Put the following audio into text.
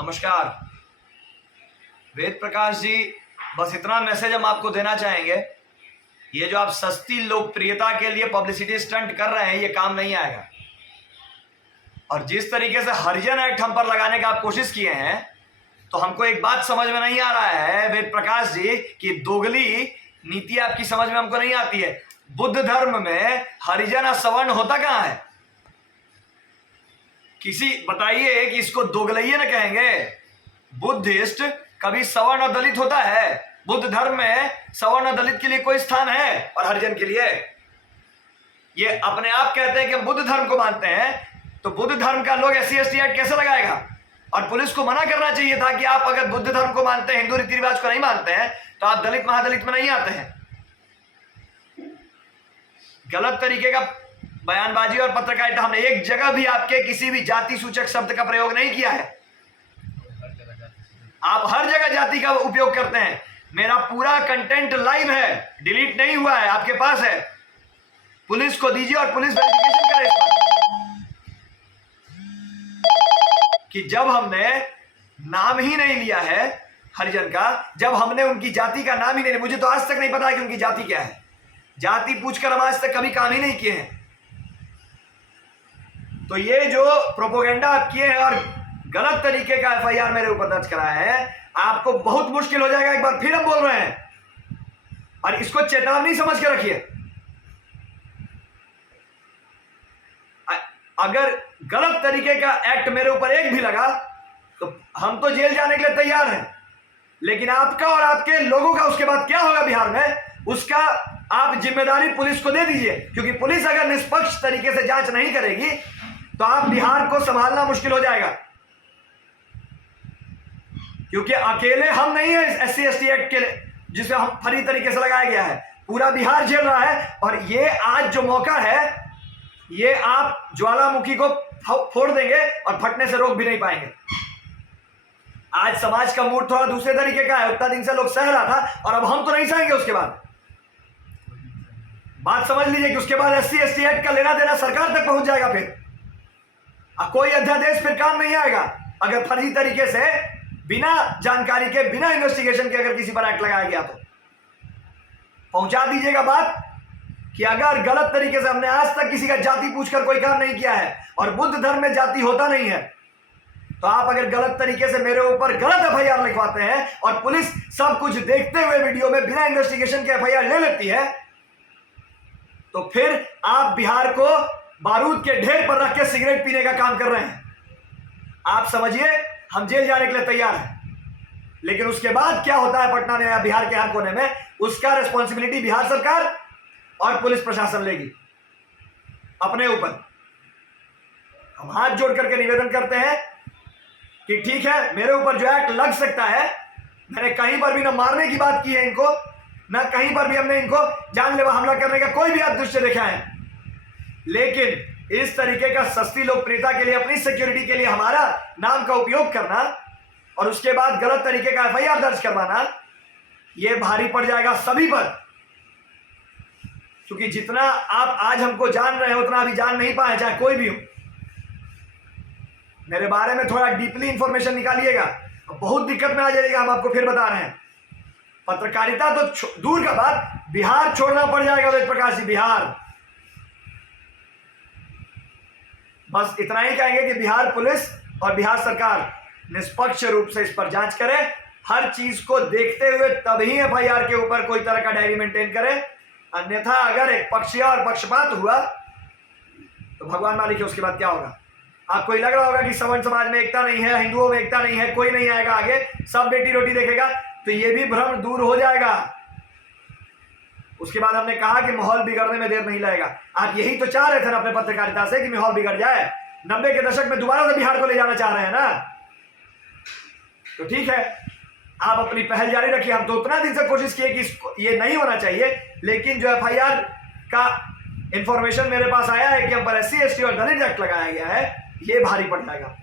नमस्कार। वेद प्रकाश जी, बस इतना मैसेज हम आपको देना चाहेंगे, ये जो आप सस्ती लोकप्रियता के लिए पब्लिसिटी स्टंट कर रहे हैं ये काम नहीं आएगा। और जिस तरीके से हरिजन एक्ट हम पर लगाने का आप कोशिश किए हैं, तो हमको एक बात समझ में नहीं आ रहा है वेद प्रकाश जी कि दोगली नीति आपकी समझ में हमको नहीं आती है। बुद्ध धर्म में हरिजन और सवर्ण होता कहां है? किसी बताइए कि इसको दोगलइये न कहेंगे। बुद्धिस्ट कभी सवर्ण और दलित होता है? बुद्ध धर्म में सवर्ण और दलित के लिए कोई स्थान है और हरिजन के लिए? ये अपने आप कहते हैं कि हम बुद्ध धर्म को मानते हैं, तो बुद्ध धर्म का लोग SC ST एक्ट कैसे लगाएगा? और पुलिस को मना करना चाहिए था कि आप अगर बुद्ध धर्म को मानते हैं, हिंदू रीति रिवाज को नहीं मानते हैं, तो आप दलित महादलित में नहीं आते हैं। गलत तरीके का बयानबाजी और पत्रकारिता, हमने एक जगह भी आपके किसी भी जाति सूचक शब्द का प्रयोग नहीं किया है। आप हर जगह जाति का उपयोग करते हैं। मेरा पूरा कंटेंट लाइव है, डिलीट नहीं हुआ है, आपके पास है। पुलिस को दीजिए और पुलिस वेरिफिकेशन करे इस पर कि जब हमने नाम ही नहीं लिया है हरिजन का, जब हमने उनकी जाति का नाम ही नहीं लिया, मुझे तो आज तक नहीं पता कि उनकी जाति क्या है। जाति पूछकर हम आज तक कभी काम ही नहीं किए हैं। तो ये जो प्रोपोगेंडा आप किए हैं और गलत तरीके का FIR मेरे ऊपर दर्ज कराया है, आपको बहुत मुश्किल हो जाएगा। एक बार फिर हम बोल रहे हैं, और इसको चेतावनी समझ के रखिए। अगर गलत तरीके का एक्ट मेरे ऊपर एक भी लगा तो हम तो जेल जाने के लिए तैयार हैं, लेकिन आपका और आपके लोगों का उसके बाद क्या होगा बिहार में, उसका आप जिम्मेदारी पुलिस को दे दीजिए। क्योंकि पुलिस अगर निष्पक्ष तरीके से जांच नहीं करेगी तो आप बिहार को संभालना मुश्किल हो जाएगा। क्योंकि अकेले हम नहीं है SC ST एक्ट के जिसे हम फरी तरीके से लगाया गया है, पूरा बिहार झेल रहा है। और ये आज जो मौका है, ये आप ज्वालामुखी को फोड़ देंगे और फटने से रोक भी नहीं पाएंगे। आज समाज का मूड थोड़ा दूसरे तरीके का है, उतना दिन से लोग सह रहा था और अब हम तो नहीं सहेंगे। उसके बाद बात समझ लीजिए कि उसके बाद SC ST एक्ट का लेना देना सरकार तक पहुंच जाएगा। फिर कोई अध्यादेश फिर काम नहीं आएगा अगर फर्जी तरीके से बिना जानकारी के, बिना इन्वेस्टिगेशन के अगर किसी पर एक्ट लगाया गया। तो पहुंचा दीजिएगा बात कि अगर गलत तरीके से हमने आज तक किसी का जाति पूछकर कोई काम नहीं किया है और बुद्ध धर्म में जाति होता नहीं है, तो आप अगर गलत तरीके से मेरे ऊपर गलत FIR लिखवाते हैं और पुलिस सब कुछ देखते हुए वीडियो में बिना इन्वेस्टिगेशन के FIR ले लेती है, तो फिर आप बिहार को बारूद के ढेर पर रख के सिगरेट पीने का काम कर रहे हैं। आप समझिए, हम जेल जाने के लिए तैयार हैं, लेकिन उसके बाद क्या होता है पटना में या बिहार के हर कोने में, उसका रिस्पॉन्सिबिलिटी बिहार सरकार और पुलिस प्रशासन लेगी अपने ऊपर। हम हाथ जोड़ करके निवेदन करते हैं कि ठीक है, मेरे ऊपर जो एक्ट लग सकता है, मैंने कहीं पर भी न मारने की बात की है इनको, न कहीं पर भी हमने इनको जानलेवा हमला करने का कोई भी दृश्य देखा है, लेकिन इस तरीके का सस्ती लोकप्रियता के लिए, अपनी सिक्योरिटी के लिए हमारा नाम का उपयोग करना और उसके बाद गलत तरीके का FIR दर्ज करवाना, यह भारी पड़ जाएगा सभी पर। क्योंकि जितना आप आज हमको जान रहे हो उतना अभी जान नहीं पाए, चाहे कोई भी हो। मेरे बारे में थोड़ा डीपली इंफॉर्मेशन निकालिएगा, बहुत दिक्कत में आ जाएगा। हम आपको फिर बता रहे हैं, पत्रकारिता तो दूर का बात, बिहार छोड़ना पड़ जाएगा वेद प्रकाश जी, बिहार। बस इतना ही कहेंगे कि बिहार पुलिस और बिहार सरकार निष्पक्ष रूप से इस पर जांच करे, हर चीज को देखते हुए तभी FIR के ऊपर कोई तरह का डायरी मेंटेन करे। अन्यथा अगर एक पक्षीय और पक्षपात हुआ तो भगवान मालिक है उसके बाद क्या होगा। आपको लग रहा होगा कि सवर्ण समाज में एकता नहीं है, हिंदुओं में एकता नहीं है, कोई नहीं आएगा आगे, सब बेटी रोटी देखेगा, तो ये भी भ्रम दूर हो जाएगा। उसके बाद हमने कहा कि माहौल बिगड़ने में देर नहीं लगेगा। आप यही तो चाह रहे थे ना अपने पत्रकारिता से कि माहौल बिगड़ जाए, 90 के दशक में दोबारा से बिहार को ले जाना चाह रहे हैं ना, तो ठीक है, आप अपनी पहल जारी रखिए। हम तो उतना दिन से कोशिश किए कि ये नहीं होना चाहिए, लेकिन जो FIR का इंफॉर्मेशन मेरे पास आया है कि हम पर SC ST और दलित एक्ट लगाया गया है, ये भारी पड़ जाएगा।